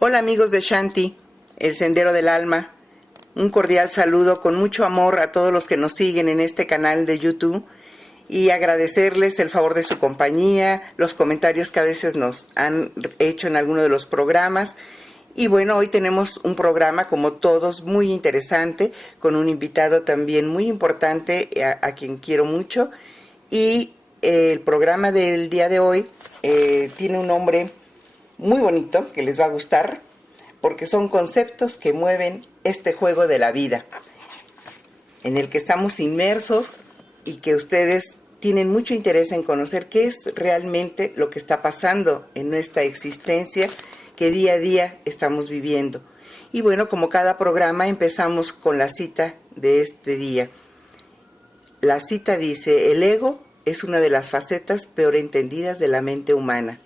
Hola amigos de Shanti, el Sendero del Alma. Un cordial saludo con mucho amor a todos los que nos siguen en este canal de YouTube y agradecerles el favor de su compañía, los comentarios que a veces nos han hecho en alguno de los programas. Y bueno, hoy tenemos un programa como todos muy interesante, con un invitado también muy importante a quien quiero mucho. Y el programa del día de hoy tiene un nombre muy bonito que les va a gustar, porque son conceptos que mueven este juego de la vida, en el que estamos inmersos y que ustedes tienen mucho interés en conocer qué es realmente lo que está pasando en nuestra existencia que día a día estamos viviendo. Y bueno, como cada programa, empezamos con la cita de este día. La cita dice: el ego es una de las facetas peor entendidas de la mente humana.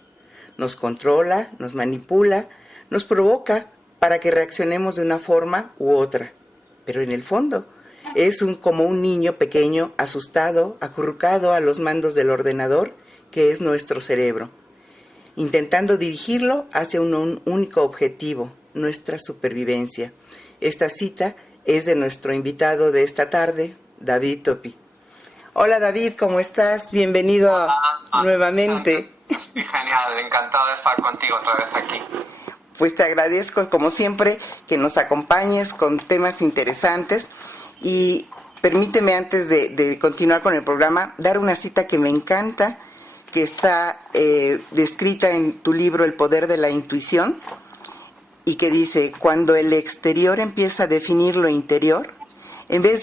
Nos controla, nos manipula, nos provoca para que reaccionemos de una forma u otra. Pero en el fondo es como un niño pequeño asustado, acurrucado a los mandos del ordenador, que es nuestro cerebro, intentando dirigirlo hacia un único objetivo, nuestra supervivencia. Esta cita es de nuestro invitado de esta tarde, David Topi. Hola David, ¿cómo estás? Bienvenido nuevamente. Sí, genial, encantado de estar contigo otra vez aquí. Pues te agradezco, como siempre, que nos acompañes con temas interesantes. Y permíteme, antes de continuar con el programa, dar una cita que me encanta, que está descrita en tu libro El Poder de la Intuición, y que dice: cuando el exterior empieza a definir lo interior, en vez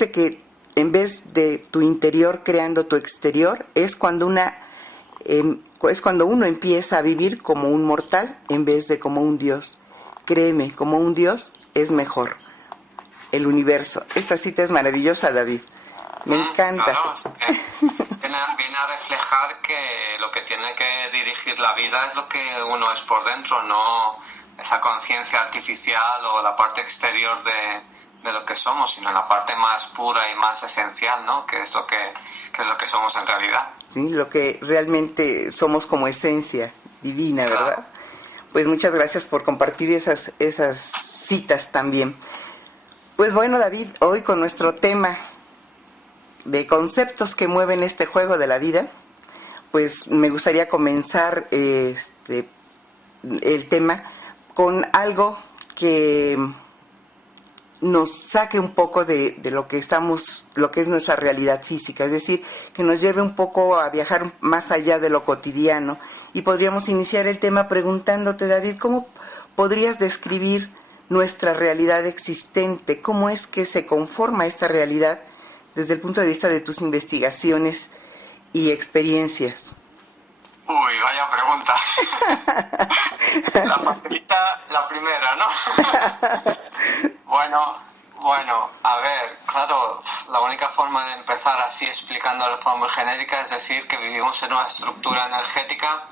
de tu interior creando tu exterior, es cuando uno empieza a vivir como un mortal en vez de como un Dios. Créeme, como un Dios es mejor. El universo. Esta cita es maravillosa, David. Me encanta. Claro, viene a reflejar que lo que tiene que dirigir la vida es lo que uno es por dentro, no esa conciencia artificial o la parte exterior de lo que somos, sino la parte más pura y más esencial, ¿no? Que es lo que somos en realidad. Sí, lo que realmente somos como esencia divina, ¿verdad? Claro. Pues muchas gracias por compartir esas citas también. Pues bueno, David, hoy con nuestro tema de conceptos que mueven este juego de la vida, pues me gustaría comenzar el tema con algo que nos saque un poco de lo que es nuestra realidad física, es decir, que nos lleve un poco a viajar más allá de lo cotidiano. Y podríamos iniciar el tema preguntándote, David, ¿cómo podrías describir nuestra realidad existente? ¿Cómo es que se conforma esta realidad desde el punto de vista de tus investigaciones y experiencias? Uy, vaya pregunta. La facilita la primera, ¿no? Bueno, a ver, claro, la única forma de empezar así explicando de forma muy genérica es decir que vivimos en una estructura energética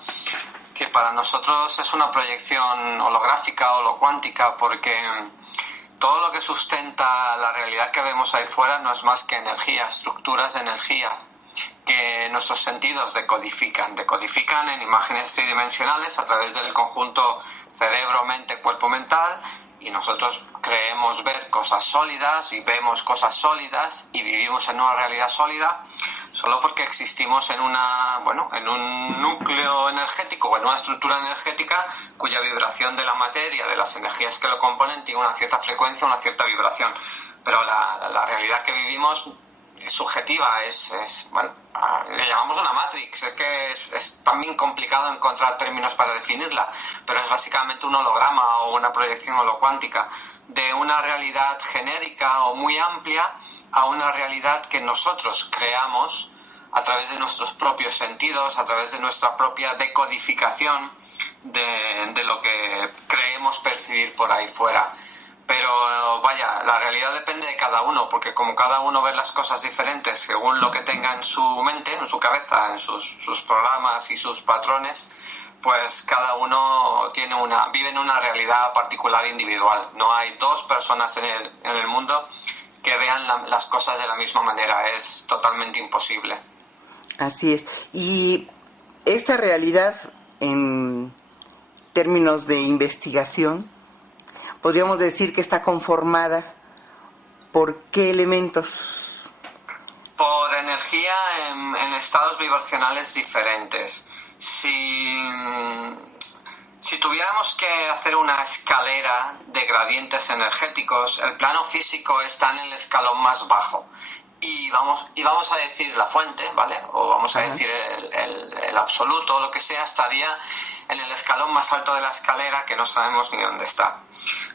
que para nosotros es una proyección holográfica o holocuántica, porque todo lo que sustenta la realidad que vemos ahí fuera no es más que energía, estructuras de energía que nuestros sentidos decodifican en imágenes tridimensionales a través del conjunto cerebro, mente, cuerpo, mental, y nosotros creemos ver cosas sólidas y vemos cosas sólidas y vivimos en una realidad sólida solo porque existimos en un núcleo energético o en una estructura energética cuya vibración de la materia, de las energías que lo componen, tiene una cierta frecuencia, una cierta vibración. Pero la realidad que vivimos es subjetiva, le llamamos una matrix, es que es también complicado encontrar términos para definirla, pero es básicamente un holograma o una proyección holocuántica de una realidad genérica o muy amplia a una realidad que nosotros creamos a través de nuestros propios sentidos, a través de nuestra propia decodificación de lo que creemos percibir por ahí fuera. Pero vaya, la realidad depende de cada uno, porque como cada uno ve las cosas diferentes según lo que tenga en su mente, en su cabeza, en sus programas y sus patrones, pues cada uno vive en una realidad particular individual. No hay dos personas en el mundo que vean las cosas de la misma manera, es totalmente imposible. Así es. Y esta realidad, en términos de investigación, podríamos decir que está conformada por qué elementos. Por energía en estados vibracionales diferentes. Si tuviéramos que hacer una escalera de gradientes energéticos, el plano físico está en el escalón más bajo. Y vamos a decir la fuente, ¿vale? O vamos a decir el absoluto, lo que sea, estaría en el escalón más alto de la escalera, que no sabemos ni dónde está.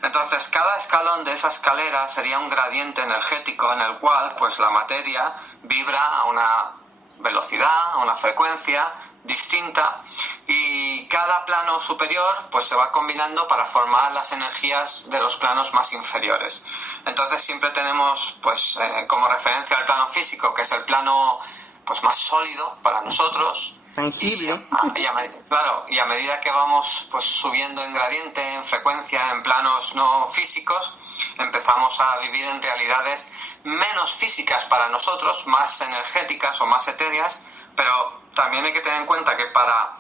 Entonces, cada escalón de esa escalera sería un gradiente energético en el cual, pues, la materia vibra a una velocidad, a una frecuencia distinta, y cada plano superior pues se va combinando para formar las energías de los planos más inferiores. Entonces siempre tenemos pues como referencia al plano físico, que es el plano pues más sólido para nosotros, tangible, y a medida que vamos pues subiendo en gradiente, en frecuencia, en planos no físicos, empezamos a vivir en realidades menos físicas para nosotros, más energéticas o más etéreas, pero también hay que tener en cuenta que para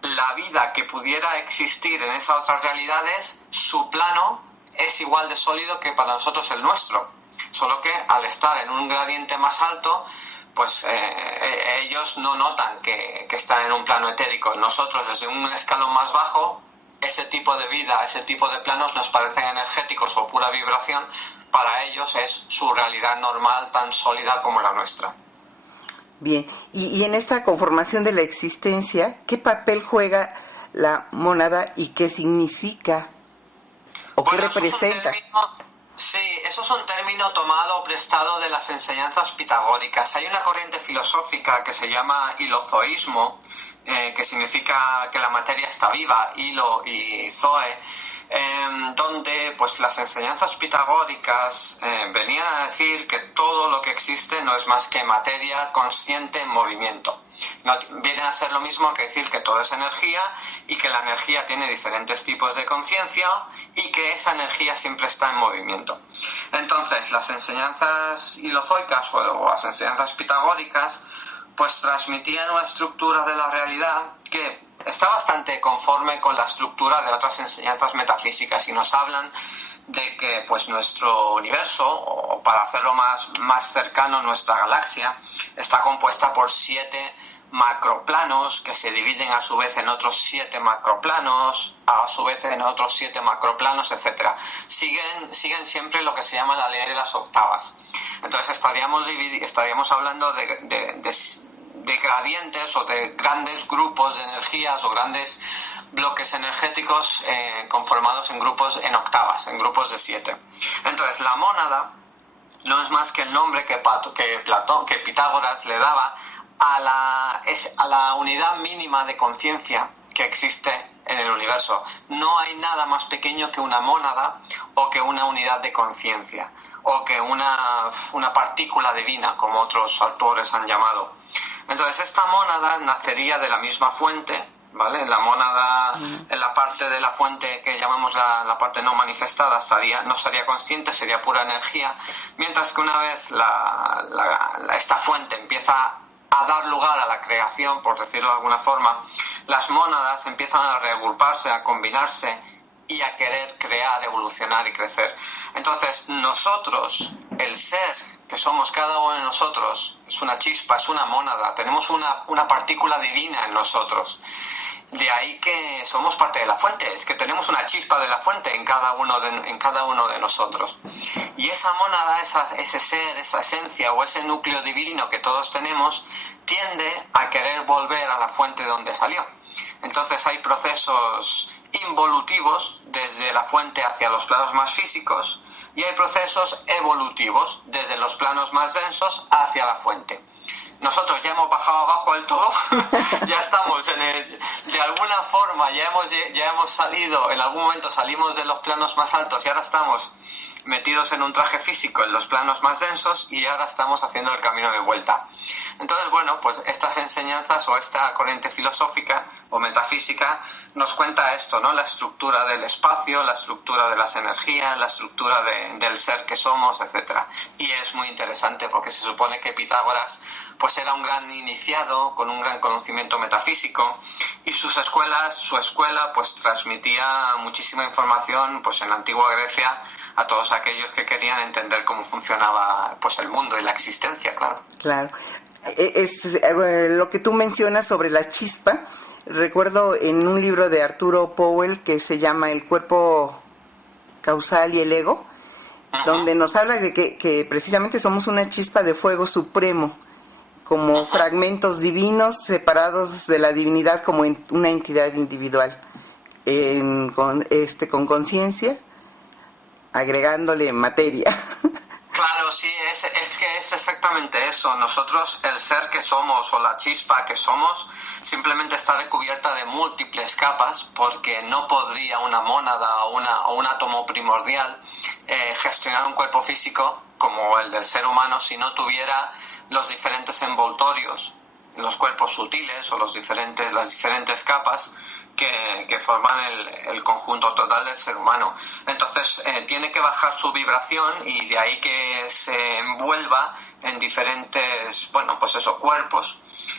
la vida que pudiera existir en esas otras realidades, su plano es igual de sólido que para nosotros el nuestro. Solo que al estar en un gradiente más alto, pues ellos no notan que están en un plano etérico. Nosotros, desde un escalón más bajo, ese tipo de vida, ese tipo de planos nos parecen energéticos o pura vibración. Para ellos es su realidad normal, tan sólida como la nuestra. Bien, y en esta conformación de la existencia, ¿qué papel juega la mónada y qué significa o qué representa? Eso es un término tomado o prestado de las enseñanzas pitagóricas. Hay una corriente filosófica que se llama hilozoísmo, que significa que la materia está viva, hilo y zoe, donde pues las enseñanzas pitagóricas venían a decir que todo lo que existe no es más que materia consciente en movimiento. No, viene a ser lo mismo que decir que todo es energía y que la energía tiene diferentes tipos de conciencia y que esa energía siempre está en movimiento. Entonces, las enseñanzas hilozoicas o las enseñanzas pitagóricas pues transmitían una estructura de la realidad que está bastante conforme con la estructura de otras enseñanzas metafísicas y nos hablan de que pues nuestro universo, o para hacerlo más cercano, nuestra galaxia, está compuesta por 7 macroplanos que se dividen a su vez en otros 7 macroplanos, a su vez en otros 7 macroplanos, etc. Siguen siempre lo que se llama la ley de las octavas. Entonces estaríamos hablando de gradientes o de grandes grupos de energías o grandes bloques energéticos conformados en grupos en octavas, en grupos de 7. Entonces la mónada no es más que el nombre que Pitágoras le daba a la unidad mínima de conciencia que existe en el universo. No hay nada más pequeño que una mónada o que una unidad de conciencia o que una partícula divina, como otros autores han llamado. Entonces esta mónada nacería de la misma fuente, ¿vale? La mónada, en la parte de la fuente que llamamos la parte no manifestada, no sería consciente, sería pura energía, mientras que una vez esta fuente empieza a dar lugar a la creación, por decirlo de alguna forma, las mónadas empiezan a reagruparse, a combinarse y a querer crear, evolucionar y crecer. Entonces nosotros, el ser que somos cada uno de nosotros, es una chispa, es una mónada, tenemos una partícula divina en nosotros. De ahí que somos parte de la fuente, es que tenemos una chispa de la fuente en cada uno de nosotros. Y esa mónada, ese ser, esa esencia o ese núcleo divino que todos tenemos, tiende a querer volver a la fuente de donde salió. Entonces hay procesos involutivos desde la fuente hacia los planos más físicos y hay procesos evolutivos desde los planos más densos hacia la fuente. Nosotros ya hemos bajado abajo del todo, ya estamos de alguna forma, ya hemos salido, en algún momento salimos de los planos más altos y ahora estamos metidos en un traje físico en los planos más densos y ahora estamos haciendo el camino de vuelta. Entonces, bueno, pues estas enseñanzas o esta corriente filosófica o metafísica, nos cuenta esto, ¿no? La estructura del espacio, la estructura de las energías, la estructura del ser que somos, etcétera. Y es muy interesante porque se supone que Pitágoras pues era un gran iniciado con un gran conocimiento metafísico, y su escuela pues transmitía muchísima información pues en la antigua Grecia a todos aquellos que querían entender cómo funcionaba pues el mundo y la existencia, claro. Claro. Lo que tú mencionas sobre la chispa. Recuerdo en un libro de Arturo Powell que se llama El cuerpo causal y el ego, donde nos habla de que precisamente somos una chispa de fuego supremo, como fragmentos divinos separados de la divinidad como una entidad individual, con conciencia, agregándole materia. Claro, sí, es que es exactamente eso. Nosotros, el ser que somos o la chispa que somos, simplemente está recubierta de múltiples capas, porque no podría una mónada o un átomo primordial gestionar un cuerpo físico como el del ser humano si no tuviera los diferentes envoltorios, los cuerpos sutiles o las diferentes capas que forman el conjunto total del ser humano. Entonces tiene que bajar su vibración, y de ahí que se envuelva en diferentes, cuerpos,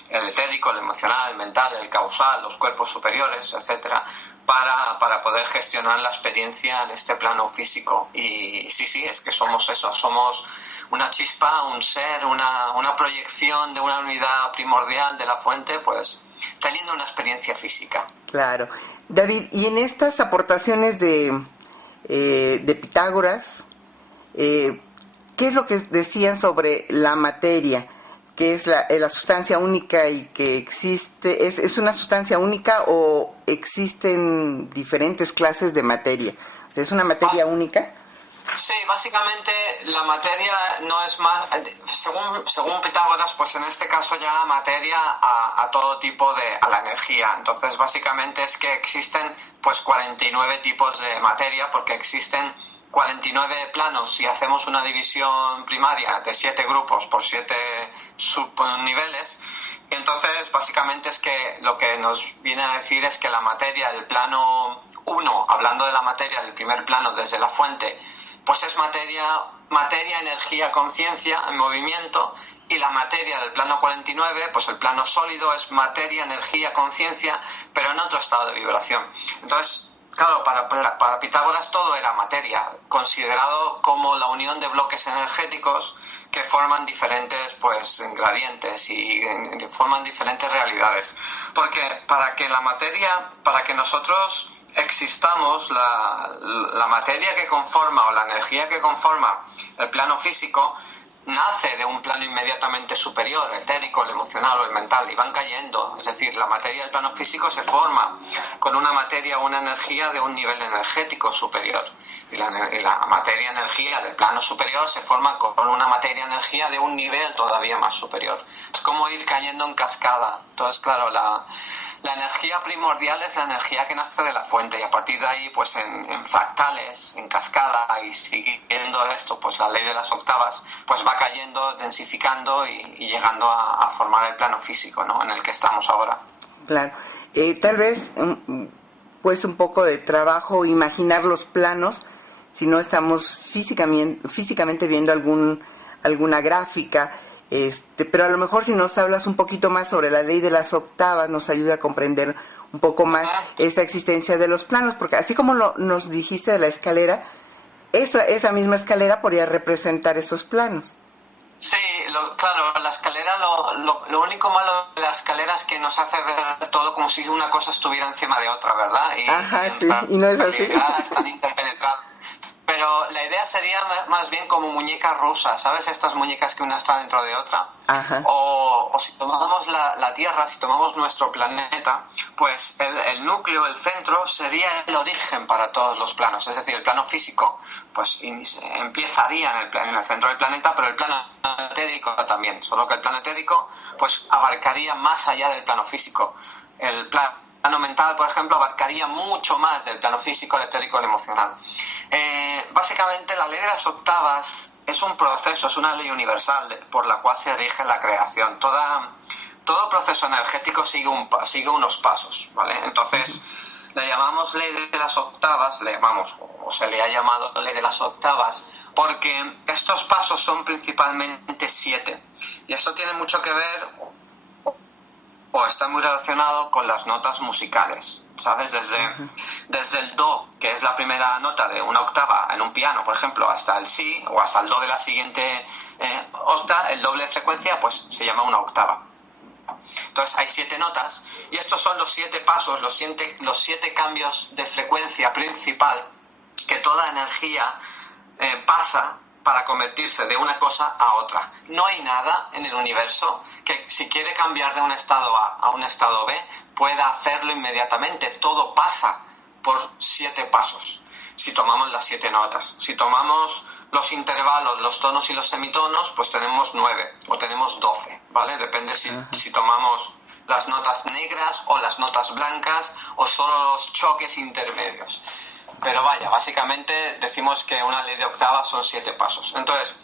el etérico, el emocional, el mental, el causal, los cuerpos superiores, etcétera, para poder gestionar la experiencia en este plano físico. Y sí, es que somos eso, somos una chispa, un ser, una proyección de una unidad primordial de la fuente, pues teniendo una experiencia física. Claro. David, y en estas aportaciones de Pitágoras, ¿qué es lo que decían sobre la materia? ¿Qué es la sustancia única y que existe? ¿Es una sustancia única o existen diferentes clases de materia? O sea, ¿es una materia única? Sí, básicamente la materia no es más, según Pitágoras, pues en este caso llama materia a todo tipo a la energía. Entonces básicamente es que existen pues 49 tipos de materia, porque existen 49 planos. Si hacemos una división primaria de 7 grupos por 7 subniveles, entonces básicamente es que lo que nos viene a decir es que la materia del plano 1, hablando de la materia del primer plano desde la fuente, pues es materia, energía, conciencia en movimiento, y la materia del plano 49, pues el plano sólido, es materia, energía, conciencia, pero en otro estado de vibración. Entonces, claro, para Pitágoras todo era materia, considerado como la unión de bloques energéticos que forman diferentes pues gradientes y forman diferentes realidades. Porque para que nosotros existamos, la materia que conforma o la energía que conforma el plano físico nace de un plano inmediatamente superior, el etérico, el emocional o el mental, y van cayendo. Es decir, la materia del plano físico se forma con una materia o una energía de un nivel energético superior, y la materia energía del plano superior se forma con una materia energía de un nivel todavía más superior. Es como ir cayendo en cascada. Entonces, claro, la energía primordial es la energía que nace de la fuente, y a partir de ahí, pues en fractales, en cascada, y siguiendo esto, pues la ley de las octavas, pues va cayendo, densificando y llegando a formar el plano físico, ¿no?, en el que estamos ahora. Claro. Tal vez pues un poco de trabajo imaginar los planos si no estamos físicamente viendo alguna gráfica. Pero a lo mejor si nos hablas un poquito más sobre la ley de las octavas, nos ayuda a comprender un poco más esta existencia de los planos, porque así como nos dijiste de la escalera, esa misma escalera podría representar esos planos. Sí, claro, la escalera, lo único malo de la escalera es que nos hace ver todo como si una cosa estuviera encima de otra, ¿verdad? Y no es así. Están interpenetradas. Pero la idea sería más bien como muñecas rusas, ¿sabes? Estas muñecas que una está dentro de otra. Ajá. O si tomamos la Tierra, si tomamos nuestro planeta, pues el núcleo, el centro, sería el origen para todos los planos. Es decir, el plano físico pues empezaría en el centro del planeta, pero el plano etérico también. Solo que el plano etérico pues abarcaría más allá del plano físico. El plano mental, por ejemplo, abarcaría mucho más del plano físico, el etérico, el emocional. Básicamente la ley de las octavas es un proceso, es una ley universal por la cual se rige la creación. Toda todo proceso energético sigue unos pasos, ¿vale? Entonces, le llamamos ley de las octavas, o se le ha llamado ley de las octavas, porque estos pasos son principalmente 7. Y esto tiene mucho que ver, o está muy relacionado con las notas musicales, ¿sabes? Desde el do, que es la primera nota de una octava en un piano, por ejemplo, hasta el si, o hasta el do de la siguiente octava, el doble de frecuencia, pues se llama una octava. Entonces hay 7 notas, y estos son los 7 pasos, los 7 cambios de frecuencia principal que toda energía pasa para convertirse de una cosa a otra. No hay nada en el universo que, si quiere cambiar de un estado A a un estado B, pueda hacerlo inmediatamente. Todo pasa por 7 pasos. Si tomamos las 7 notas, si tomamos los intervalos, los tonos y los semitonos, pues tenemos 9 o tenemos 12, ¿vale? Depende si tomamos las notas negras o las notas blancas o solo los choques intermedios. Pero vaya, básicamente decimos que una ley de octavas son 7 pasos. Entonces,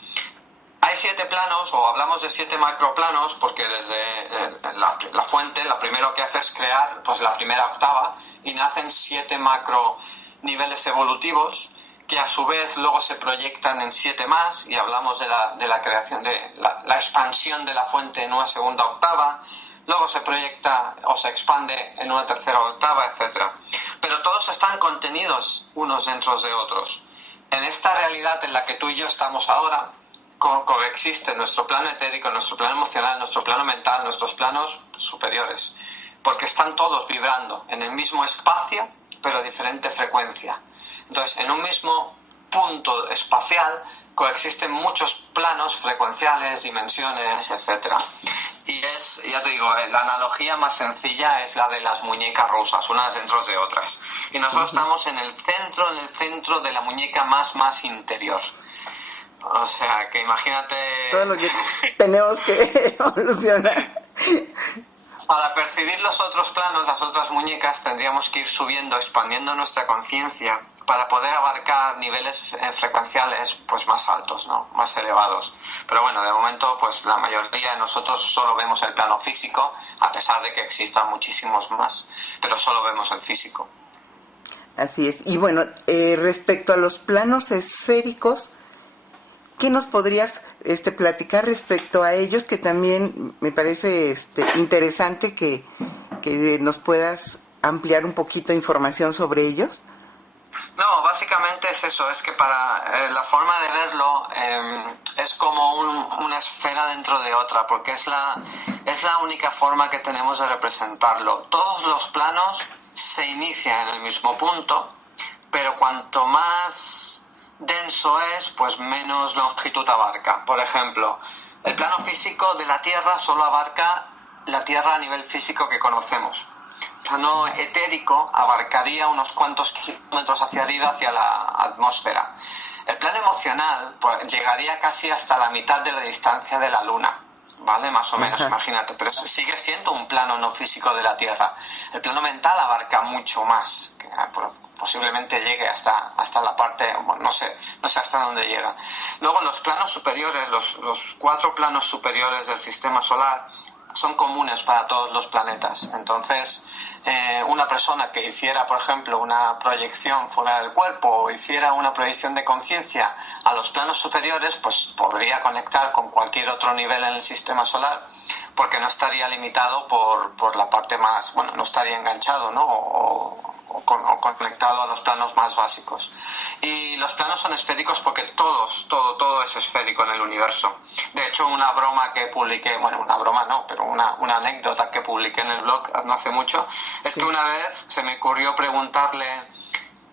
hay 7 planos, o hablamos de 7 macroplanos, porque desde la fuente, lo primero que hace es crear pues la primera octava, y nacen 7 macro niveles evolutivos, que a su vez luego se proyectan en 7 más, y hablamos de la creación de la expansión de la fuente en una segunda octava. Luego se proyecta o se expande en una tercera octava, etc. Pero todos están contenidos unos dentro de otros. En esta realidad en la que tú y yo estamos ahora, coexiste nuestro plano etérico, nuestro plano emocional, nuestro plano mental, nuestros planos superiores. Porque están todos vibrando en el mismo espacio, pero a diferente frecuencia. Entonces, en un mismo punto espacial coexisten muchos planos frecuenciales, dimensiones, etc. Y ya te digo, la analogía más sencilla es la de las muñecas rusas, unas dentro de otras. Y nosotros estamos en el centro de la muñeca más interior. O sea, que imagínate... Todo lo que tenemos que evolucionar. Para percibir los otros planos, las otras muñecas, tendríamos que ir subiendo, expandiendo nuestra conciencia para poder abarcar niveles frecuenciales pues más altos, ¿no? Más elevados. Pero bueno, de momento pues la mayoría de nosotros solo vemos el plano físico, a pesar de que existan muchísimos más, pero solo vemos el físico. Así es. Y bueno, respecto a los planos esféricos, ¿qué nos podrías platicar respecto a ellos? Que también me parece interesante que nos puedas ampliar un poquito de información sobre ellos. No, básicamente es eso, es que para la forma de verlo es como una esfera dentro de otra, porque es la única forma que tenemos de representarlo. Todos los planos se inician en el mismo punto, pero cuanto más denso es, pues menos longitud abarca. Por ejemplo, el plano físico de la Tierra solo abarca la Tierra a nivel físico que conocemos. El plano etérico abarcaría unos cuantos kilómetros hacia arriba, hacia la atmósfera. El plano emocional pues, llegaría casi hasta la mitad de la distancia de la Luna, ¿vale? Más o menos, imagínate, pero sigue siendo un plano no físico de la Tierra. El plano mental abarca mucho más, que posiblemente llegue hasta la parte, no sé hasta dónde llega. Luego los planos superiores, los 4 planos superiores del sistema solar, son comunes para todos los planetas. Entonces, una persona que hiciera, por ejemplo, una proyección fuera del cuerpo o hiciera una proyección de conciencia a los planos superiores, pues podría conectar con cualquier otro nivel en el sistema solar, porque no estaría limitado por la parte más, bueno, no estaría enganchado, ¿no? O conectado a los planos más básicos. Y los planos son esféricos porque todo es esférico en el universo. De hecho, una broma que publiqué, bueno, una broma no, pero una anécdota que publiqué en el blog no hace mucho, es que una vez se me ocurrió preguntarle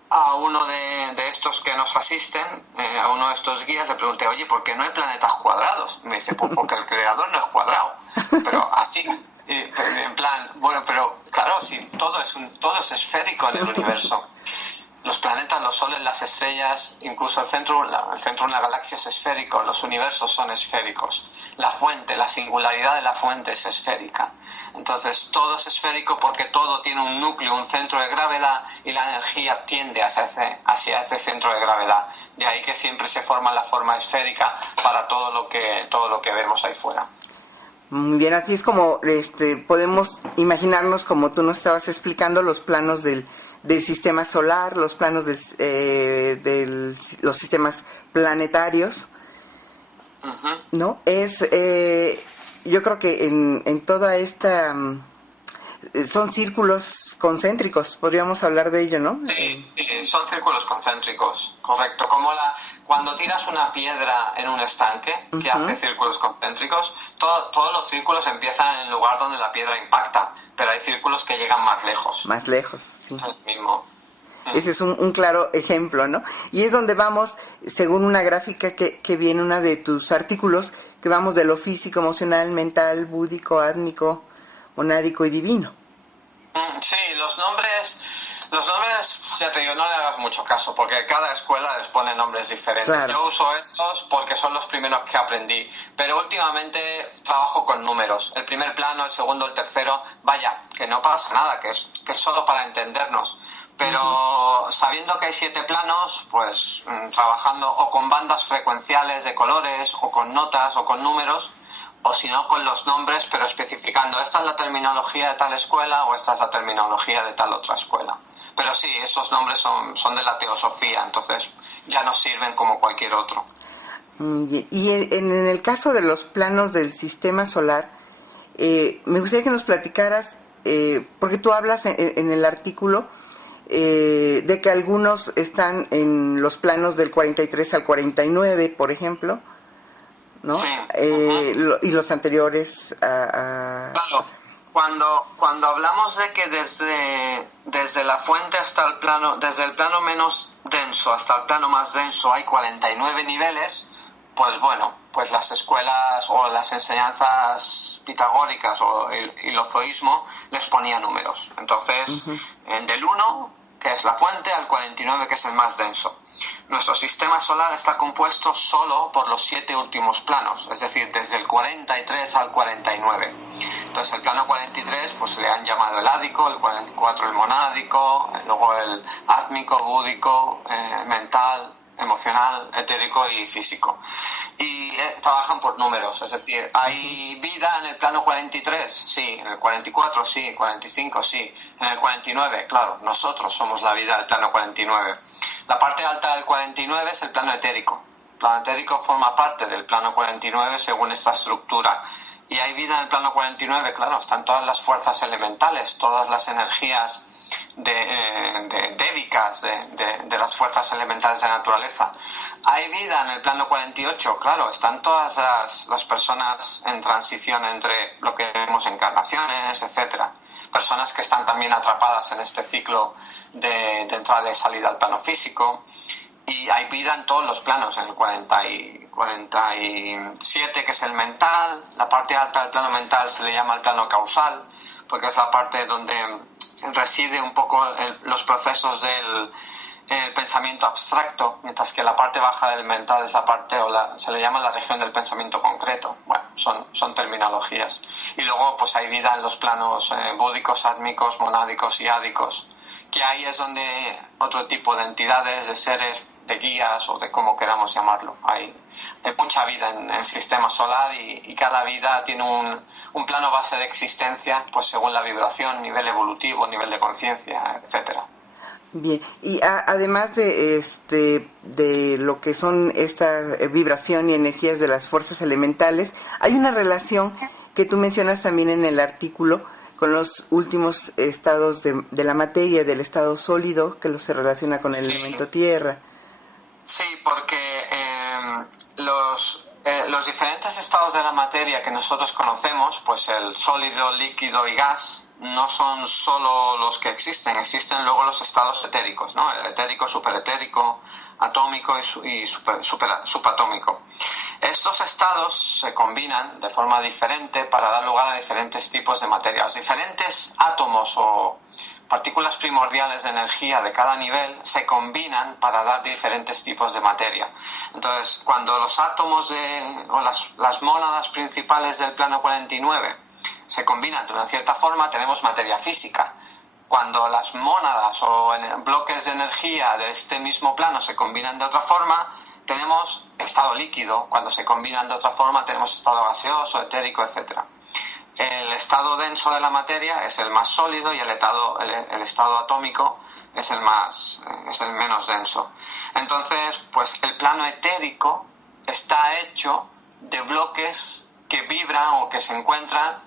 a uno de estos que nos asisten, a uno de estos guías, le pregunté, oye, ¿por qué no hay planetas cuadrados? Y me dice, pues porque el creador no es cuadrado. Pero así, en plan, bueno, pero claro, sí, todo es esférico en el universo. Los planetas, los soles, las estrellas, incluso el centro de una galaxia es esférico, los universos son esféricos. La fuente, la singularidad de la fuente es esférica. Entonces todo es esférico porque todo tiene un núcleo, un centro de gravedad, y la energía tiende hacia ese centro de gravedad. De ahí que siempre se forma la forma esférica para todo lo que vemos ahí fuera. Muy bien, así es como podemos imaginarnos, como tú nos estabas explicando, los planos del sistema solar, los planos los sistemas planetarios, ¿no? Yo creo que en toda esta... son círculos concéntricos, podríamos hablar de ello, ¿no? Sí, son círculos concéntricos, correcto. Como cuando tiras una piedra en un estanque que hace círculos concéntricos, todos los círculos empiezan en el lugar donde la piedra impacta, pero hay círculos que llegan más lejos. Más lejos, sí. Es el mismo. Ese es un claro ejemplo, ¿no? Y es donde vamos, según una gráfica que viene una de tus artículos, que vamos de lo físico, emocional, mental, búdico, átmico, monádico y divino. Sí, los nombres, ya te digo, no le hagas mucho caso, porque cada escuela les pone nombres diferentes. Claro. Yo uso estos porque son los primeros que aprendí, pero últimamente trabajo con números. El primer plano, el segundo, el tercero, vaya, que no pasa nada, que es solo para entendernos. Pero sabiendo que hay 7 planos, pues trabajando o con bandas frecuenciales de colores, o con notas, o con números, o si no con los nombres, pero especificando, esta es la terminología de tal escuela o esta es la terminología de tal otra escuela. Pero sí, esos nombres son de la teosofía, entonces ya nos sirven como cualquier otro. Y en el caso de los planos del sistema solar, me gustaría que nos platicaras, porque tú hablas en el artículo de que algunos están en los planos del 43 al 49, por ejemplo, ¿no? Sí. Y los anteriores Claro, cuando hablamos de que desde la fuente hasta el plano, desde el plano menos denso hasta el plano más denso hay 49 niveles, pues bueno, pues las escuelas o las enseñanzas pitagóricas o el hilozoísmo les ponía números. Entonces, del 1, que es la fuente, al 49, que es el más denso. Nuestro sistema solar está compuesto solo por los 7 últimos planos, es decir, desde el 43 al 49. Entonces el plano 43 pues le han llamado el ádico, el 44 el monádico, luego el átmico, búdico, mental, emocional, etérico y físico. Y trabajan por números, es decir, ¿hay vida en el plano 43? Sí. ¿En el 44? Sí. ¿45? Sí. ¿En el 49? Claro, nosotros somos la vida del plano 49. La parte alta del 49 es el plano etérico. El plano etérico forma parte del plano 49 según esta estructura. ¿Y hay vida en el plano 49? Claro, están todas las fuerzas elementales, todas las energías débicas de las fuerzas elementales de la naturaleza. ¿Hay vida en el plano 48? Claro, están todas las personas en transición entre lo que vemos encarnaciones, etcétera. Personas que están también atrapadas en este ciclo de entrada y salida al plano físico. Y hay vida en todos los planos, en el 47, que es el mental. La parte alta del plano mental se le llama el plano causal, porque es la parte donde reside un poco los procesos del pensamiento abstracto, mientras que la parte baja del mental es la parte, se le llama la región del pensamiento concreto. Bueno, son terminologías. Y luego pues hay vida en los planos búdicos, átmicos, monádicos y ádicos, que ahí es donde otro tipo de entidades, de seres, de guías o de como queramos llamarlo. Hay mucha vida en el sistema solar y cada vida tiene un plano base de existencia, pues según la vibración, nivel evolutivo, nivel de conciencia, etcétera. Bien, y además de lo que son esta vibración y energías de las fuerzas elementales, hay una relación que tú mencionas también en el artículo con los últimos estados de la materia, del estado sólido, que se relaciona con el elemento tierra. Sí, porque los diferentes estados de la materia que nosotros conocemos, pues el sólido, líquido y gas, no son solo los que existen luego los estados etéricos, ¿no? El etérico, superetérico, atómico y subatómico. Estos estados se combinan de forma diferente para dar lugar a diferentes tipos de materia. Los diferentes átomos o partículas primordiales de energía de cada nivel se combinan para dar diferentes tipos de materia. Entonces, cuando los átomos o las mónadas principales del plano 49 se combinan de una cierta forma, tenemos materia física. Cuando las mónadas o bloques de energía de este mismo plano se combinan de otra forma, tenemos estado líquido. Cuando se combinan de otra forma, tenemos estado gaseoso, etérico, etc. el estado denso de la materia es el más sólido y el estado atómico es el menos denso. Entonces, pues el plano etérico está hecho de bloques que vibran o que se encuentran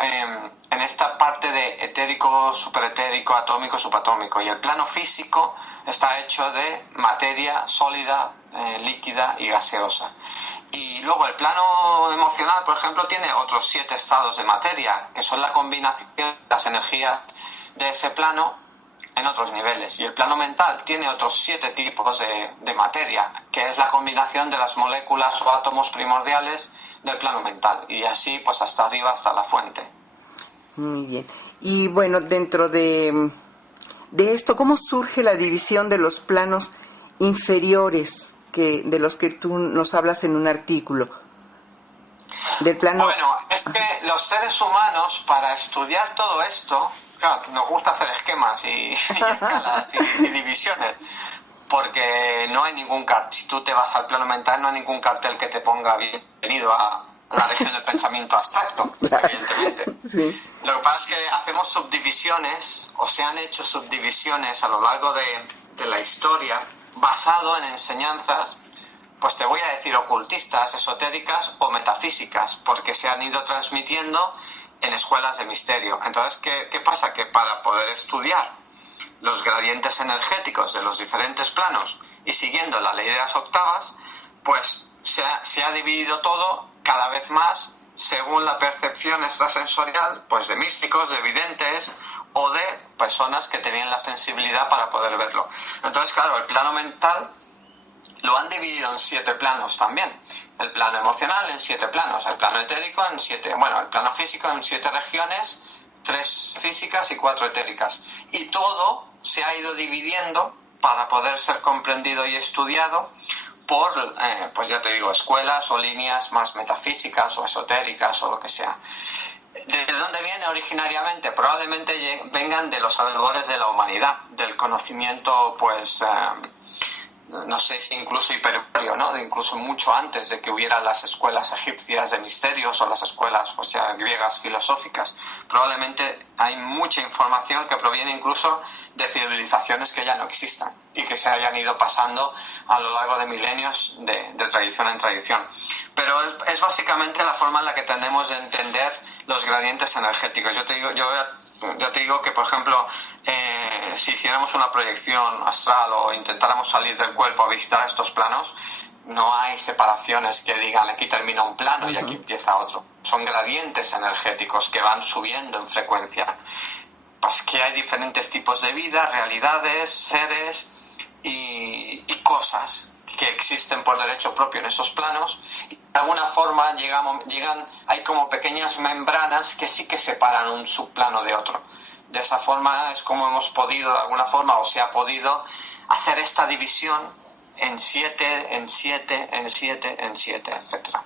en esta parte de etérico, superetérico, atómico, subatómico, y el plano físico está hecho de materia sólida, líquida y gaseosa. Y luego el plano emocional, por ejemplo, tiene otros 7 estados de materia, que son la combinación de las energías de ese plano en otros niveles. Y el plano mental tiene otros 7 tipos de materia, que es la combinación de las moléculas o átomos primordiales del plano mental. Y así, pues hasta arriba, hasta la fuente. Muy bien. Y bueno, dentro de esto, ¿cómo surge la división de los planos inferiores de los que tú nos hablas en un artículo? Del plano... Bueno, es que los seres humanos, para estudiar todo esto, claro, nos gusta hacer esquemas y escalas y divisiones, porque no hay ningún cartel. Si tú te vas al plano mental, no hay ningún cartel que te ponga bienvenido a la región del pensamiento abstracto, evidentemente. Sí. Lo que pasa es que hacemos subdivisiones, o se han hecho subdivisiones a lo largo de la historia, basado en enseñanzas, pues te voy a decir ocultistas, esotéricas o metafísicas, porque se han ido transmitiendo en escuelas de misterio. Entonces, ¿qué pasa? Que para poder estudiar los gradientes energéticos de los diferentes planos y siguiendo la ley de las octavas, pues se ha dividido todo cada vez más según la percepción extrasensorial, pues de místicos, de videntes o de personas que tenían la sensibilidad para poder verlo. Entonces, claro, el plano mental lo han dividido en 7 planos también. El plano emocional en 7 planos, el plano etérico en 7, bueno, el plano físico en 7 regiones, 3 físicas y 4 etéricas. Y todo se ha ido dividiendo para poder ser comprendido y estudiado por, pues ya te digo, escuelas o líneas más metafísicas o esotéricas o lo que sea. ¿De dónde viene originariamente? Probablemente vengan de los albores de la humanidad, del conocimiento, pues, no sé si incluso hiperbóreo, ¿no? Incluso mucho antes de que hubiera las escuelas egipcias de misterios o las escuelas, pues ya griegas filosóficas. Probablemente hay mucha información que proviene incluso de civilizaciones que ya no existan y que se hayan ido pasando a lo largo de milenios de tradición en tradición. Pero es básicamente la forma en la que tenemos de entender los gradientes energéticos. Yo te digo que, por ejemplo, si hiciéramos una proyección astral o intentáramos salir del cuerpo a visitar estos planos, no hay separaciones que digan aquí termina un plano y aquí empieza otro. Son gradientes energéticos que van subiendo en frecuencia. Pues que hay diferentes tipos de vida, realidades, seres y cosas que existen por derecho propio en esos planos, y de alguna forma hay como pequeñas membranas que sí que separan un subplano de otro. De esa forma es como hemos podido, de alguna forma, o se ha podido hacer esta división en 7, en 7, en 7, en 7, etc.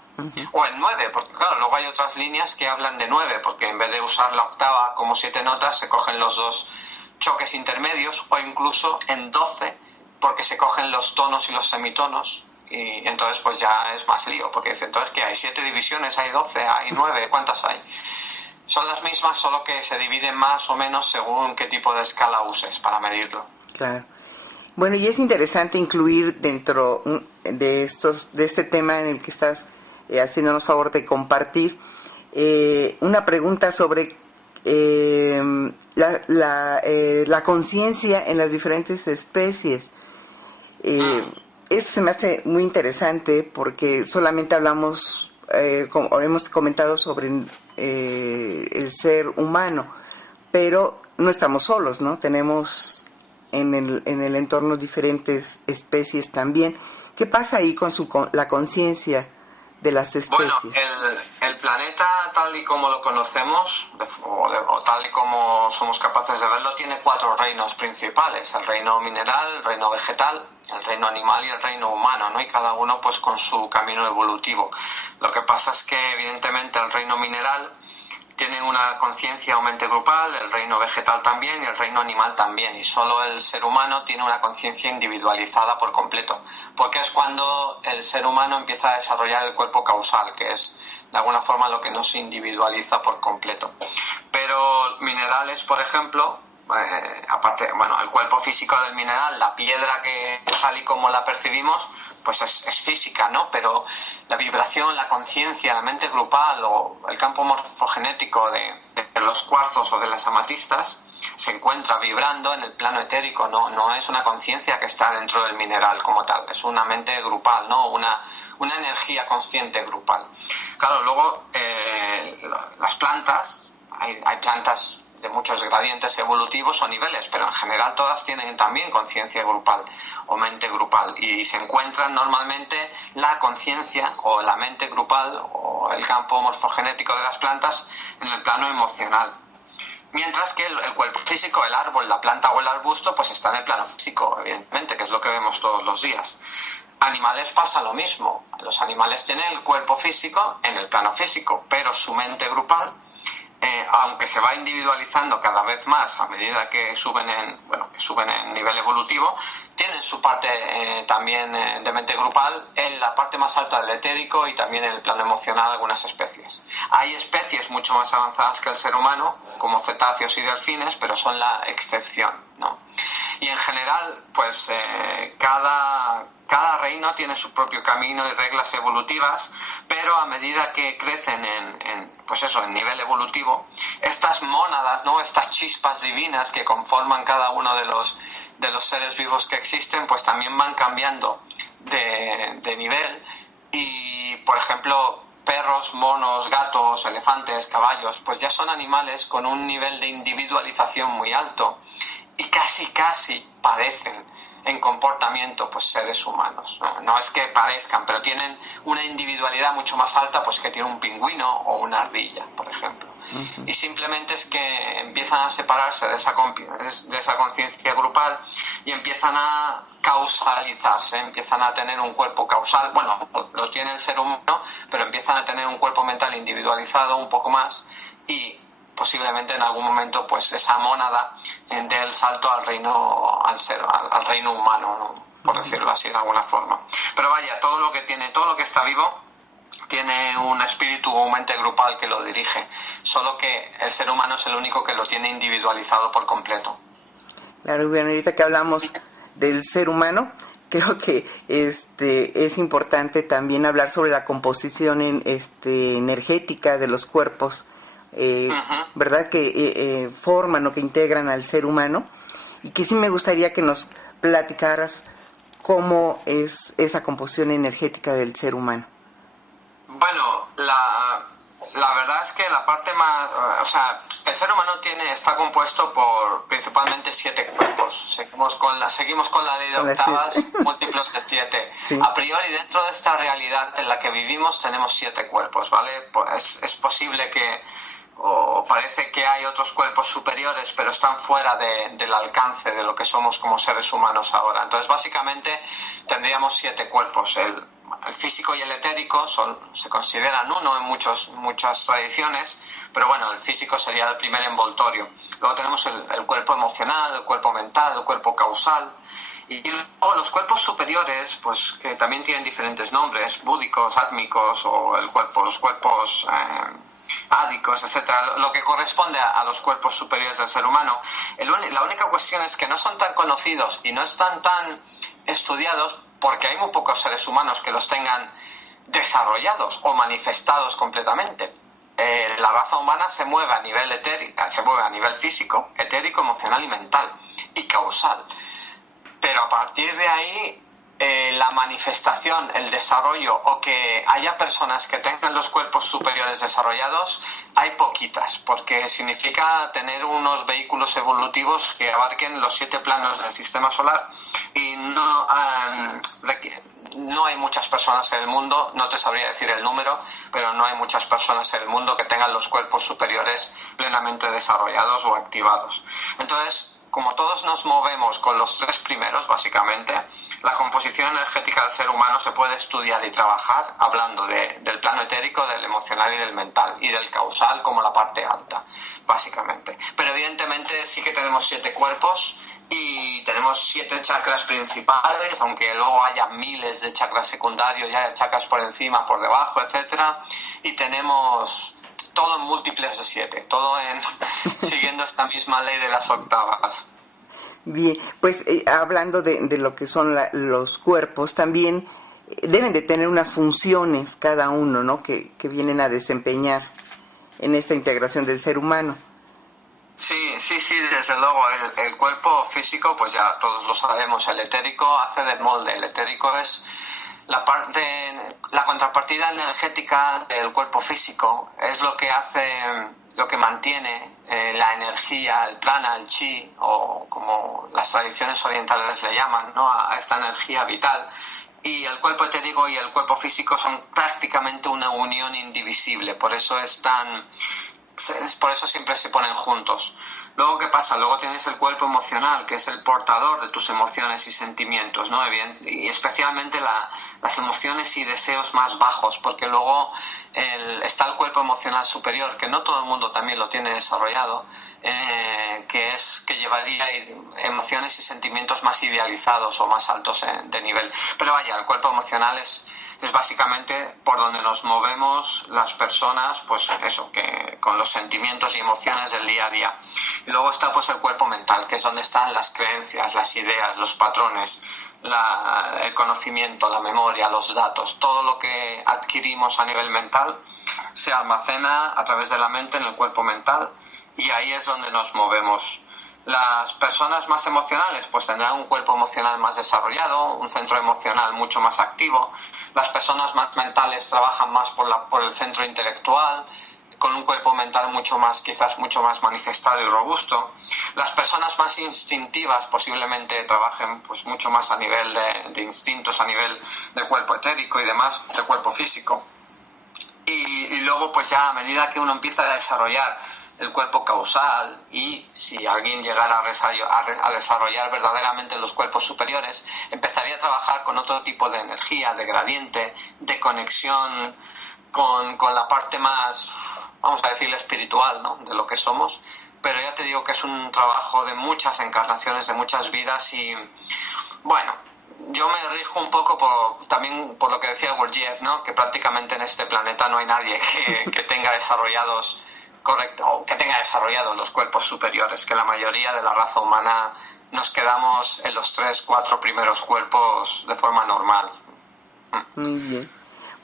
O en 9, porque claro, luego hay otras líneas que hablan de 9, porque en vez de usar la octava como 7 notas, se cogen los 2 choques intermedios, o incluso en 12, porque se cogen los tonos y los semitonos, y entonces pues ya es más lío, porque dice, entonces que hay 7 divisiones, hay 12, hay 9, ¿cuántas hay? Son las mismas, solo que se dividen más o menos según qué tipo de escala uses para medirlo. Claro. Bueno, y es interesante incluir dentro de este tema en el que estás haciéndonos favor de compartir una pregunta sobre la conciencia en las diferentes especies. Eso se me hace muy interesante porque solamente hablamos, como hemos comentado sobre el ser humano, pero no estamos solos, ¿no? Tenemos en el entorno diferentes especies también. ¿Qué pasa ahí con la conciencia de las especies? Bueno, el planeta tal y como lo conocemos, o tal y como somos capaces de verlo, tiene 4 reinos principales: el reino mineral, el reino vegetal, el reino animal y el reino humano, ¿no? Y cada uno pues con su camino evolutivo. Lo que pasa es que evidentemente el reino mineral tienen una conciencia o mente grupal, el reino vegetal también y el reino animal también, y solo el ser humano tiene una conciencia individualizada por completo, porque es cuando el ser humano empieza a desarrollar el cuerpo causal, que es de alguna forma lo que nos individualiza por completo. Pero minerales, por ejemplo, aparte, bueno, el cuerpo físico del mineral, la piedra que tal y como la percibimos, pues es física, ¿no? Pero la vibración, la conciencia, la mente grupal o el campo morfogenético de los cuarzos o de las amatistas se encuentra vibrando en el plano etérico, no es una conciencia que está dentro del mineral como tal, es una mente grupal, ¿no? Una energía consciente grupal. Claro, luego las plantas, hay plantas de muchos gradientes evolutivos o niveles, pero en general todas tienen también conciencia grupal o mente grupal, y se encuentran normalmente la conciencia o la mente grupal o el campo morfogenético de las plantas en el plano emocional. Mientras que el cuerpo físico, el árbol, la planta o el arbusto, pues está en el plano físico, evidentemente, que es lo que vemos todos los días. Animales pasa lo mismo. Los animales tienen el cuerpo físico en el plano físico, pero su mente grupal, aunque se va individualizando cada vez más a medida que suben en nivel evolutivo, tienen su parte también de mente grupal en la parte más alta del etérico y también en el plano emocional algunas especies. Hay especies mucho más avanzadas que el ser humano, como cetáceos y delfines, pero son la excepción, ¿no? Y en general, pues cada reino tiene su propio camino y reglas evolutivas, pero a medida que crecen en nivel evolutivo, estas mónadas, ¿no? Estas chispas divinas que conforman cada uno de los seres vivos que existen, pues también van cambiando de nivel. Y, por ejemplo, perros, monos, gatos, elefantes, caballos, pues ya son animales con un nivel de individualización muy alto y casi parecen en comportamiento pues seres humanos, no es que parezcan, pero tienen una individualidad mucho más alta pues que tiene un pingüino o una ardilla, por ejemplo. Uh-huh. Y simplemente es que empiezan a separarse de esa conciencia grupal y empiezan a causalizarse, empiezan a tener un cuerpo causal, bueno, lo tiene el ser humano, pero empiezan a tener un cuerpo mental individualizado un poco más, y posiblemente en algún momento pues esa mónada dé el salto al reino humano, ¿no? Por decirlo así de alguna forma. Pero vaya, todo lo que está vivo tiene un espíritu o mente grupal que lo dirige, solo que el ser humano es el único que lo tiene individualizado por completo. Claro, bueno, ahorita que hablamos del ser humano, creo que es importante también hablar sobre la composición energética de los cuerpos, ¿verdad? Que forman o que integran al ser humano, y que sí me gustaría que nos platicaras cómo es esa composición energética del ser humano. Bueno, la verdad es que la parte más, el ser humano está compuesto por principalmente 7 cuerpos. Seguimos con la ley de octavas, múltiplos de 7. Sí. A priori, dentro de esta realidad en la que vivimos, tenemos 7 cuerpos, ¿vale? Pues es posible o parece que hay otros cuerpos superiores, pero están fuera del alcance de lo que somos como seres humanos ahora. Entonces, básicamente, tendríamos 7 cuerpos. El físico y el etérico se consideran uno en muchas tradiciones, pero bueno, el físico sería el primer envoltorio. Luego tenemos el cuerpo emocional, el cuerpo mental, el cuerpo causal. Y luego los cuerpos superiores, pues que también tienen diferentes nombres, búdicos, átmicos, o los cuerpos ádicos, etcétera, lo que corresponde a los cuerpos superiores del ser humano. La única cuestión es que no son tan conocidos y no están tan estudiados, porque hay muy pocos seres humanos que los tengan desarrollados o manifestados completamente. La raza humana se mueve a nivel a nivel físico, etérico, emocional y mental, y causal. Pero a partir de ahí, la manifestación, el desarrollo, o que haya personas que tengan los cuerpos superiores desarrollados, hay poquitas, porque significa tener unos vehículos evolutivos que abarquen los 7 planos del sistema solar, y no hay muchas personas en el mundo, no te sabría decir el número, pero no hay muchas personas en el mundo que tengan los cuerpos superiores plenamente desarrollados o activados. Entonces, como todos nos movemos con los 3 primeros, básicamente, la composición composición energética del ser humano se puede estudiar y trabajar hablando del plano etérico, del emocional y del mental, y del causal como la parte alta, básicamente. Pero evidentemente sí que tenemos 7 cuerpos y tenemos 7 chakras principales, aunque luego haya miles de chakras secundarios, ya hay chakras por encima, por debajo, etcétera, y tenemos todo en múltiples de 7, todo siguiendo esta misma ley de las octavas. Bien, pues hablando de lo que son los cuerpos, también deben de tener unas funciones cada uno, ¿no? Que vienen a desempeñar en esta integración del ser humano. Sí, desde luego. El cuerpo físico, pues ya todos lo sabemos, el etérico hace de molde. El etérico es la contrapartida energética del cuerpo físico, es lo que mantiene la energía, el prana, el chi, o como las tradiciones orientales le llaman, ¿no? A esta energía vital. Y el cuerpo etérico y el cuerpo físico son prácticamente una unión indivisible, por eso siempre se ponen juntos. Luego, ¿qué pasa? Luego tienes el cuerpo emocional, que es el portador de tus emociones y sentimientos, ¿no? Y especialmente las emociones y deseos más bajos, porque luego está el cuerpo emocional superior, que no todo el mundo también lo tiene desarrollado, que llevaría emociones y sentimientos más idealizados o más altos de nivel. Pero vaya, el cuerpo emocional es básicamente por donde nos movemos las personas, pues eso, que con los sentimientos y emociones del día a día. Y luego está pues el cuerpo mental, que es donde están las creencias, las ideas, los patrones, el conocimiento, la memoria, los datos. Todo lo que adquirimos a nivel mental se almacena a través de la mente en el cuerpo mental, y ahí es donde nos movemos. Las personas más emocionales pues tendrán un cuerpo emocional más desarrollado, un centro emocional mucho más activo. Las personas más mentales trabajan más por el centro intelectual, con un cuerpo mental quizás mucho más manifestado y robusto. Las personas más instintivas posiblemente trabajen pues mucho más a nivel de instintos, a nivel de cuerpo etérico y demás, de cuerpo físico. Y luego pues ya a medida que uno empieza a desarrollar el cuerpo causal, y si alguien llegara a desarrollar verdaderamente los cuerpos superiores, empezaría a trabajar con otro tipo de energía, de gradiente, de conexión con la parte más, vamos a decirle, espiritual, ¿no? De lo que somos. Pero ya te digo que es un trabajo de muchas encarnaciones, de muchas vidas, y bueno, yo me rijo un poco también por lo que decía Gurdjieff, ¿no? Que prácticamente en este planeta no hay nadie que tenga desarrollados los cuerpos superiores, que la mayoría de la raza humana nos quedamos en los 3-4 primeros cuerpos de forma normal. Muy bien.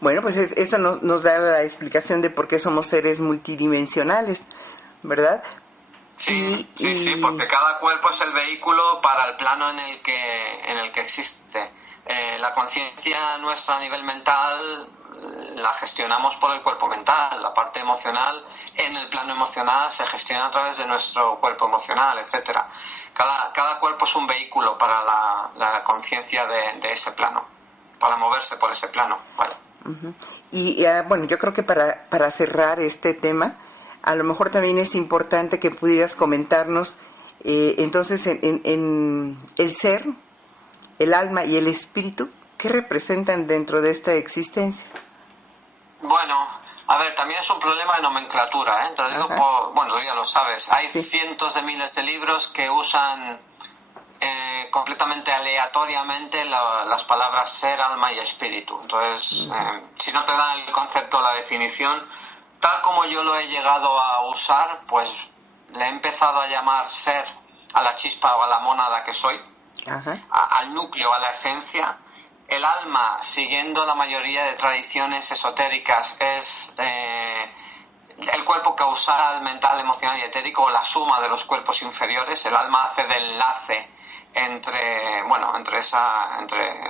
Bueno, pues eso nos da la explicación de por qué somos seres multidimensionales, ¿verdad? Sí, porque cada cuerpo es el vehículo para el plano en el que existe. La conciencia nuestra a nivel mental la gestionamos por el cuerpo mental, la parte emocional en el plano emocional se gestiona a través de nuestro cuerpo emocional, etcétera. Cada cuerpo es un vehículo para la conciencia de ese plano, para moverse por ese plano, vaya. Uh-huh. Y bueno, yo creo que para cerrar este tema, a lo mejor también es importante que pudieras comentarnos entonces en el ser, el alma y el espíritu, ¿qué representan dentro de esta existencia? Bueno, a ver, también es un problema de nomenclatura, ¿eh? Te lo digo bueno, ya lo sabes, hay cientos de miles de libros que usan completamente aleatoriamente las palabras ser, alma y espíritu. Entonces, si no te dan el concepto, la definición, tal como yo lo he llegado a usar, pues le he empezado a llamar ser a la chispa o a la mónada que soy, al núcleo, a la esencia. El alma, siguiendo la mayoría de tradiciones esotéricas, es el cuerpo causal, mental, emocional y etérico, o la suma de los cuerpos inferiores. El alma hace de enlace entre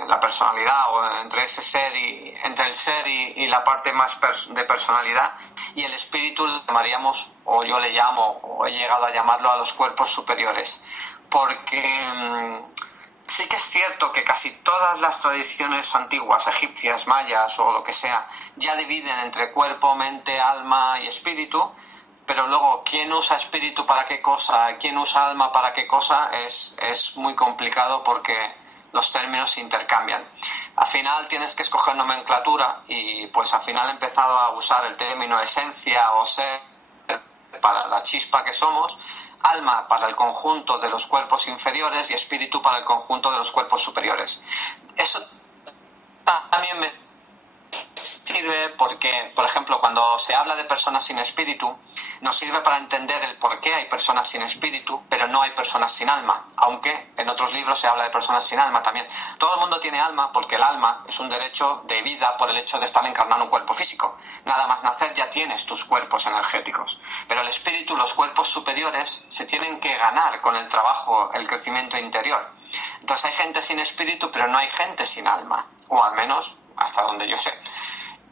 la personalidad, o entre ese ser entre el ser y la parte más de personalidad. Y el espíritu le llamaríamos, o yo le llamo, o he llegado a llamarlo, a los cuerpos superiores, porque sí que es cierto que casi todas las tradiciones antiguas, egipcias, mayas o lo que sea, ya dividen entre cuerpo, mente, alma y espíritu, pero luego quién usa espíritu para qué cosa, quién usa alma para qué cosa, es muy complicado, porque los términos se intercambian. Al final tienes que escoger nomenclatura y pues al final he empezado a usar el término esencia o ser para la chispa que somos, alma para el conjunto de los cuerpos inferiores y espíritu para el conjunto de los cuerpos superiores. Eso también me sirve porque, por ejemplo, cuando se habla de personas sin espíritu, nos sirve para entender el por qué hay personas sin espíritu, pero no hay personas sin alma, aunque en otros libros se habla de personas sin alma también. Todo el mundo tiene alma porque el alma es un derecho de vida por el hecho de estar encarnando un cuerpo físico. Nada más nacer ya tienes tus cuerpos energéticos. Pero el espíritu, los cuerpos superiores, se tienen que ganar con el trabajo, el crecimiento interior. Entonces hay gente sin espíritu, pero no hay gente sin alma, o al menos hasta donde yo sé.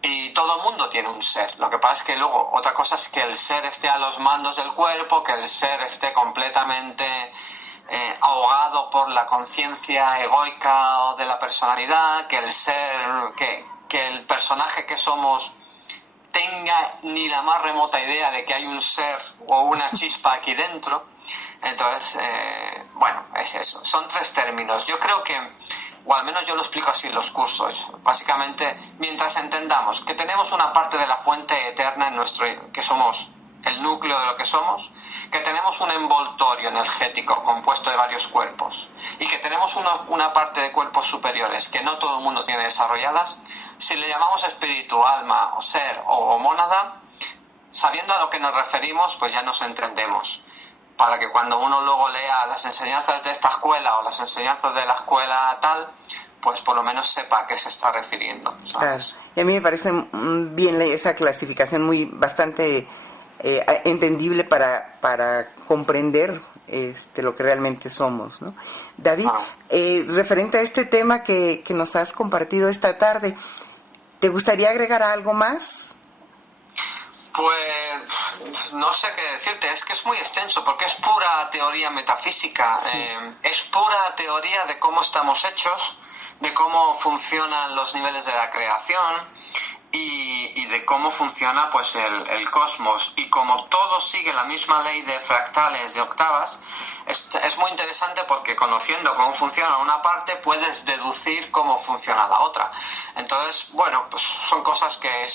Y todo el mundo tiene un ser. Lo que pasa es que luego otra cosa es que el ser esté a los mandos del cuerpo, que el ser esté completamente ahogado por la conciencia egoica de la personalidad, que el ser, que el personaje que somos tenga ni la más remota idea de que hay un ser o una chispa aquí dentro. Entonces, bueno, es eso. Son 3 términos. Yo creo que, o al menos yo lo explico así en los cursos, básicamente, mientras entendamos que tenemos una parte de la fuente eterna en nuestro, que somos el núcleo de lo que somos, que tenemos un envoltorio energético compuesto de varios cuerpos y que tenemos una parte de cuerpos superiores que no todo el mundo tiene desarrolladas, si le llamamos espíritu, alma, o ser o mónada, sabiendo a lo que nos referimos, pues ya nos entendemos. Para que cuando uno luego lea las enseñanzas de esta escuela o las enseñanzas de la escuela tal, pues por lo menos sepa a qué se está refiriendo, ¿sabes? Claro. Y a mí me parece bien esa clasificación bastante entendible para comprender lo que realmente somos, ¿no? David, referente a este tema que nos has compartido esta tarde, ¿te gustaría agregar algo más? Pues no sé qué decirte, es que es muy extenso porque es pura teoría metafísica, sí. Es pura teoría de cómo estamos hechos, de cómo funcionan los niveles de la creación y de cómo funciona pues el cosmos. Y como todo sigue la misma ley de fractales, de octavas, es muy interesante porque conociendo cómo funciona una parte puedes deducir cómo funciona la otra. Entonces, bueno, pues son cosas que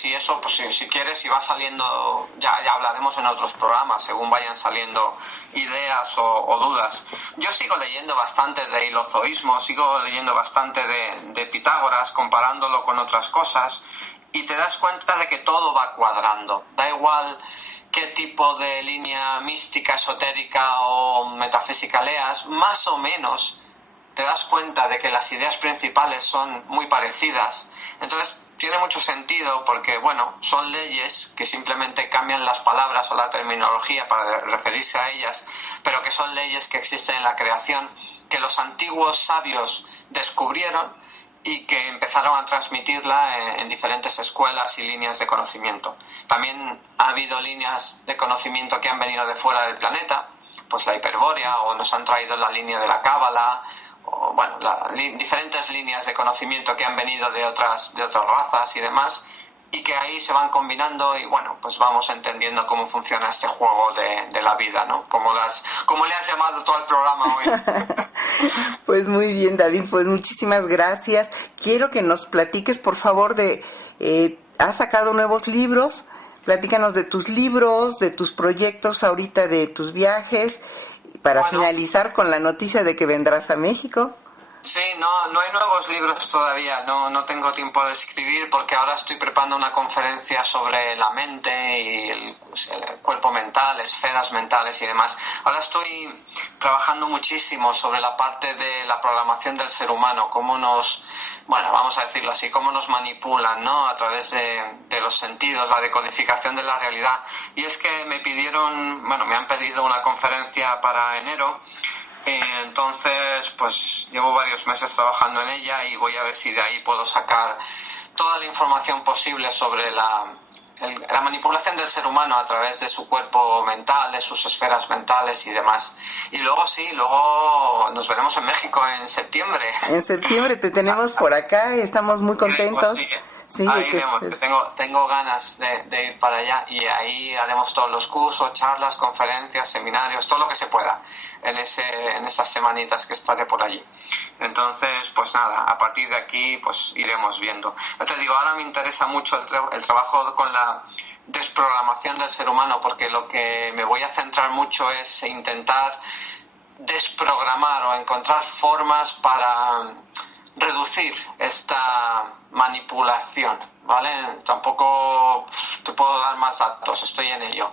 pues si quieres, si va saliendo, ya hablaremos en otros programas según vayan saliendo ideas o dudas. Yo sigo leyendo bastante de hilozoísmo, sigo leyendo bastante de Pitágoras, comparándolo con otras cosas, y te das cuenta de que todo va cuadrando. Da igual qué tipo de línea mística, esotérica o metafísica leas, más o menos te das cuenta de que las ideas principales son muy parecidas. Entonces tiene mucho sentido porque, bueno, son leyes que simplemente cambian las palabras o la terminología para referirse a ellas, pero que son leyes que existen en la creación, que los antiguos sabios descubrieron y que empezaron a transmitirla en diferentes escuelas y líneas de conocimiento. También ha habido líneas de conocimiento que han venido de fuera del planeta, pues la hiperbórea, o nos han traído la línea de la cábala, o bueno, diferentes líneas de conocimiento que han venido de otras razas y demás, y que ahí se van combinando y bueno, pues vamos entendiendo cómo funciona este juego de la vida, ¿no? Como le has llamado todo el programa hoy. Pues muy bien, David, pues muchísimas gracias. Quiero que nos platiques, por favor, has sacado nuevos libros. Platícanos de tus libros, de tus proyectos ahorita, de tus viajes, para finalizar con la noticia de que vendrás a México. Sí, no hay nuevos libros todavía, no tengo tiempo de escribir porque ahora estoy preparando una conferencia sobre la mente y el cuerpo mental, esferas mentales y demás. Ahora estoy trabajando muchísimo sobre la parte de la programación del ser humano, cómo vamos a decirlo así, cómo nos manipulan, ¿no? A través de los sentidos, la decodificación de la realidad. Y es que me han pedido una conferencia para enero. Entonces, pues llevo varios meses trabajando en ella y voy a ver si de ahí puedo sacar toda la información posible sobre la manipulación del ser humano a través de su cuerpo mental, de sus esferas mentales y demás. Y luego nos veremos en México en septiembre. En septiembre te tenemos por acá, estamos muy contentos. Pues Sí, ahí iremos, que tengo ganas de ir para allá, y ahí haremos todos los cursos, charlas, conferencias, seminarios, todo lo que se pueda en esas semanitas que estaré por allí. Entonces, pues nada, a partir de aquí pues iremos viendo. Ya te digo, ahora me interesa mucho el trabajo con la desprogramación del ser humano, porque lo que me voy a centrar mucho es intentar desprogramar o encontrar formas para reducir esta manipulación, ¿vale? Tampoco te puedo dar más datos, estoy en ello.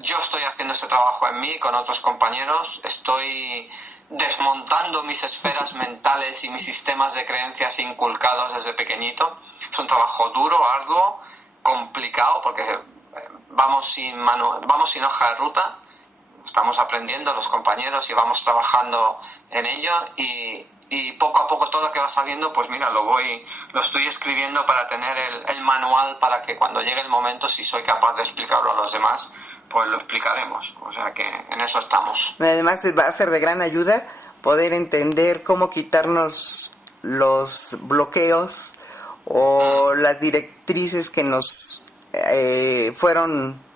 Yo estoy haciendo ese trabajo en mí con otros compañeros, estoy desmontando mis esferas mentales y mis sistemas de creencias inculcados desde pequeñito. Es un trabajo duro, arduo, complicado, porque vamos sin hoja de ruta. Estamos aprendiendo los compañeros y vamos trabajando en ello, y poco a poco todo lo que va saliendo, pues mira, lo estoy escribiendo para tener el manual, para que cuando llegue el momento, si soy capaz de explicarlo a los demás, pues lo explicaremos. O sea que en eso estamos. Además va a ser de gran ayuda poder entender cómo quitarnos los bloqueos o las directrices que nos fueron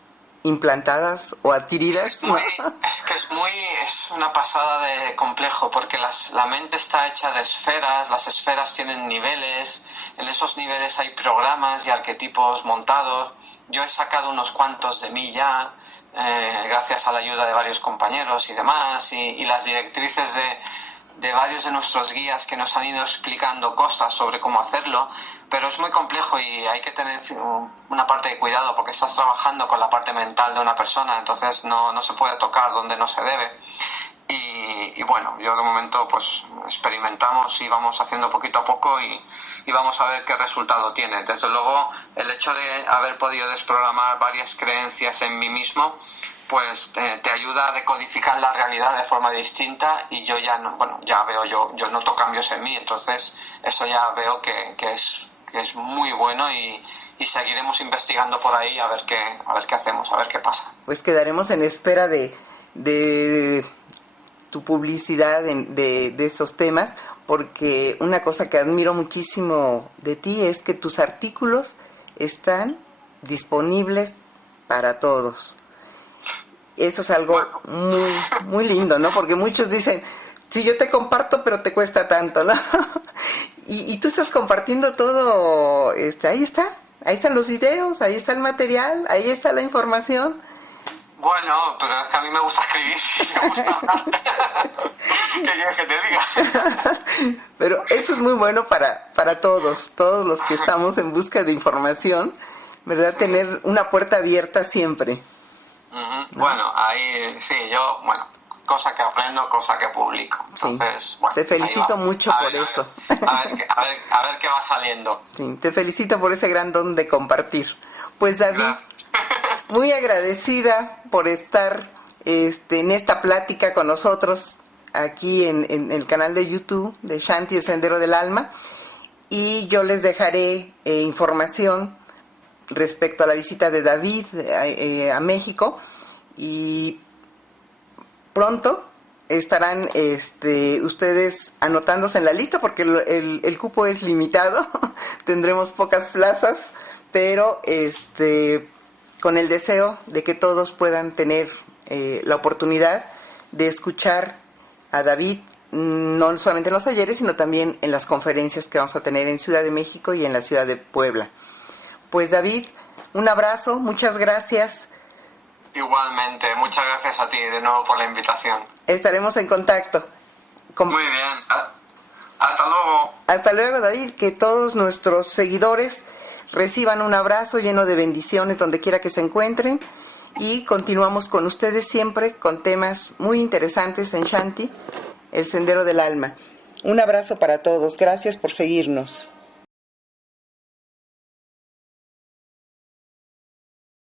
implantadas o adquiridas. Es una pasada de complejo, porque la mente está hecha de esferas, las esferas tienen niveles, en esos niveles hay programas y arquetipos montados. Yo he sacado unos cuantos de mí ya, gracias a la ayuda de varios compañeros y demás, y las directrices de varios de nuestros guías que nos han ido explicando cosas sobre cómo hacerlo, pero es muy complejo y hay que tener una parte de cuidado, porque estás trabajando con la parte mental de una persona, entonces no se puede tocar donde no se debe. Y bueno, yo de momento pues experimentamos y vamos haciendo poquito a poco, y vamos a ver qué resultado tiene. Desde luego, el hecho de haber podido desprogramar varias creencias en mí mismo, pues te ayuda a decodificar la realidad de forma distinta, y yo ya veo, yo noto cambios en mí, entonces eso ya veo que es muy bueno, y seguiremos investigando por ahí a ver qué hacemos, a ver qué pasa. Pues quedaremos en espera de tu publicidad de esos temas, porque una cosa que admiro muchísimo de ti es que tus artículos están disponibles para todos. Eso es algo muy, muy lindo, ¿no? Porque muchos dicen, sí, yo te comparto, pero te cuesta tanto, ¿no? y tú estás compartiendo todo, ahí están los videos, ahí está el material, ahí está la información. Bueno, pero es que a mí me gusta escribir, me gusta hablar. ¿Qué quieres que te diga? Pero eso es muy bueno para todos los que estamos en busca de información, ¿verdad? Tener una puerta abierta siempre. ¿No? Bueno, ahí sí, cosa que aprendo, cosa que publico. Entonces, sí. Te felicito mucho por eso. A ver qué va saliendo. Sí, te felicito por ese gran don de compartir. Pues David, muy agradecida por estar en esta plática con nosotros aquí en el canal de YouTube de Shanti, el Sendero del Alma, y yo les dejaré información respecto a la visita de David a México, y pronto estarán ustedes anotándose en la lista, porque el cupo es limitado. Tendremos pocas plazas, pero con el deseo de que todos puedan tener la oportunidad de escuchar a David, no solamente en los talleres, sino también en las conferencias que vamos a tener en Ciudad de México y en la ciudad de Puebla. Pues David, un abrazo, muchas gracias. Igualmente, muchas gracias a ti de nuevo por la invitación. Estaremos en contacto. Muy bien, hasta luego. Hasta luego, David, que todos nuestros seguidores reciban un abrazo lleno de bendiciones donde quiera que se encuentren, y continuamos con ustedes siempre con temas muy interesantes en Shanti, el Sendero del Alma. Un abrazo para todos, gracias por seguirnos.